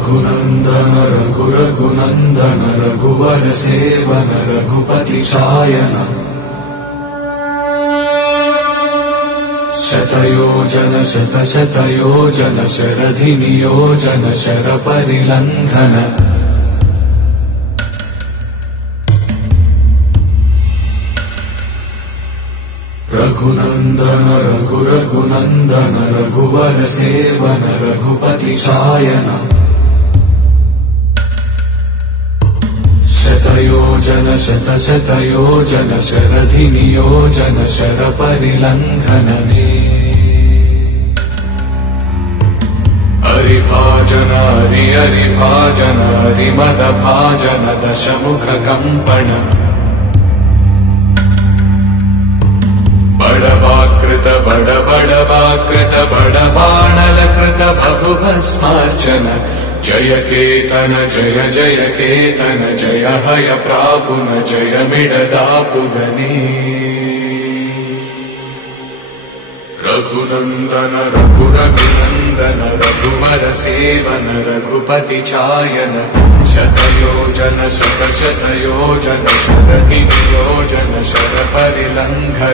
रघुनंदन रघुनंदन रघुवर seven Raghupati चायन शतयोजन शतशतयोजन शरधि नियोजन sir परिलंघन Raghunandan Raghunandan रघुवर seven Raghupati चायन शतयोजन शतशतयोजन शरधि नियोजन sir परिलंघनने हरिभाजन हरिभाजन हरिमद भाजन दशमुख कंपन बड़वाकृत बड़वाकृत बड़बाणलकृत बहुभस्मार्चन जय केतन जय जय केतन जय हय प्रापुन जय मिडदापुगने रघुनंदन रघुनंदन रघुवर सेवन रघुपति चायन शतयोजन शतशतयोजन शरधि नियोजन शर परिलंघन